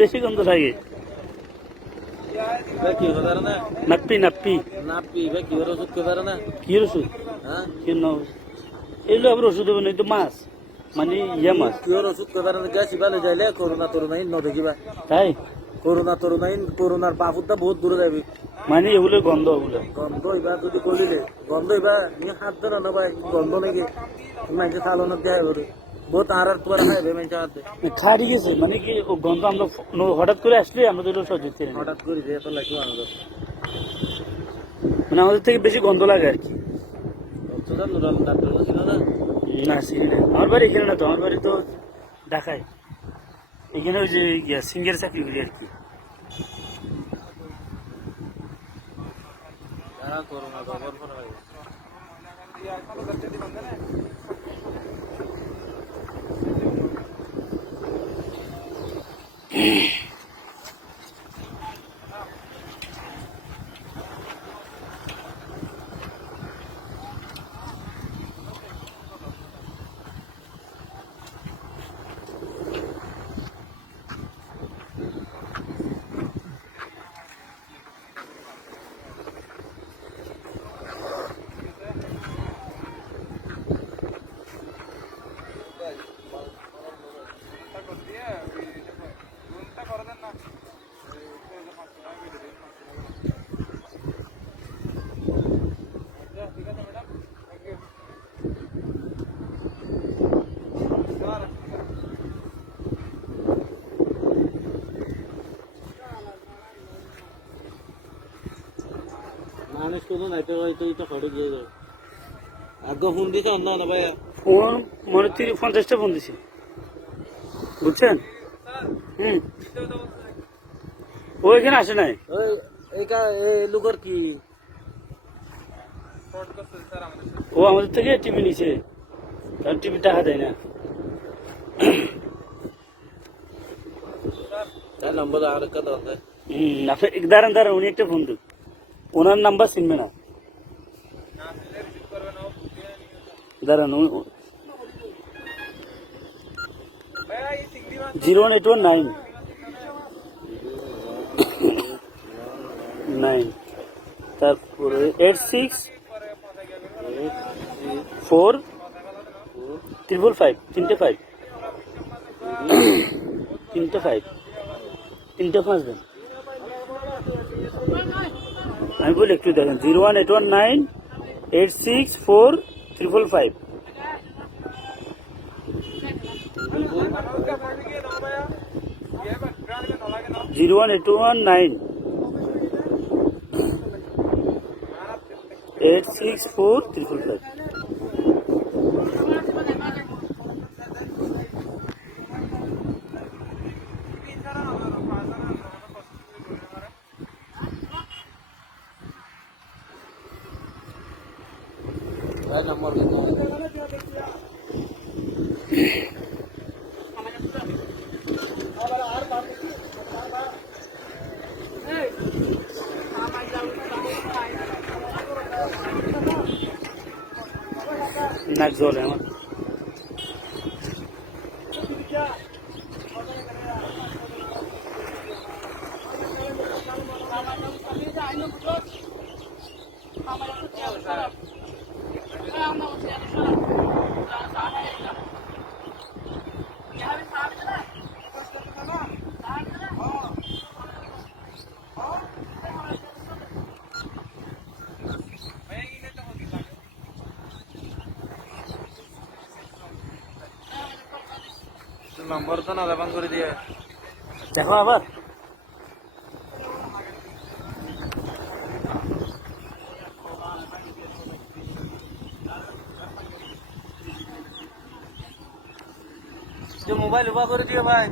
বেশি গন্ধ লাগে। কি হলো না? নাপ্পি নাপ্পি নাপি ভাই কি হলো ওষুধ খেতে পারে না? কি ওষুধ? হ্যাঁ কি এগুলো আবার ওষুধ হবে না, এই তো মাছ, মানে ইয়া মাছ। কি হলো ওষুধ খেতে পারে না? গ্যাস ইবালে যাইলে করোনা তরুণাইন ন দেখিবা। তাই করোনা তরুণাইন করোনার বাপুরটা বহুত দূরে যাবি। মানে এগুলো গন্ধ, ওগুলো গন্ধ এবার যদি করিলে গন্ধ এবার নিয়ে হাত ধরে না ভাই গন্ধ নাকি মানুষের সালনের দেয় করে বহুত আর তোমার খাইবে মানুষের হাতে খাড়ি গেছে, মানে কি ও গন্ধ আমরা হঠাৎ করে আসলে আমরা তো সহ্য করতে পারি না। হঠাৎ করে যে এত লাগবে আমাদের মানে আমাদের থেকে বেশি গন্ধ লাগে আর কি। ডাক্তার ছিল না না চিনি না, আমার বাড়ি এখানে না তো, আমার বাড়ি তো ঢাকায়। এখানে ওই যে সিঙ্গের চাকরি করি আর কি। করোনা খবর ফোন মানুষ কোনো নাই তো হয়তো এটা খড়ে গিয়ে যাবে আগে ফোন দিতে অন্য না ভাই ফোন মনে 50টা ফোন দিছে, বুঝছেন? ও এখানে আসে নাই। ওই এই লোকের কি ও আমাদের থেকে টিভি নিছে, কারণ টিভি টাকা দেয় না। তার নম্বর আর একটা দরকার আপনার দাঁড়ান দাঁড়ান, উনি একটা ফোন দিন, ওনার নাম্বার চিনবে না। দাঁড়ান, 01819 9, তারপরে 86 4 555 তিনটে 5 তিনটে 5 তিনটে 5 দেন। আমি বলি একটু দেখেন, 01819 864555 01819 864555। নম্বর নাক জলে আমার। নম্বর তো না দাবান করে দিয়ে দেখো আবার মোবাইল উভা করে দিয়ে ভাই।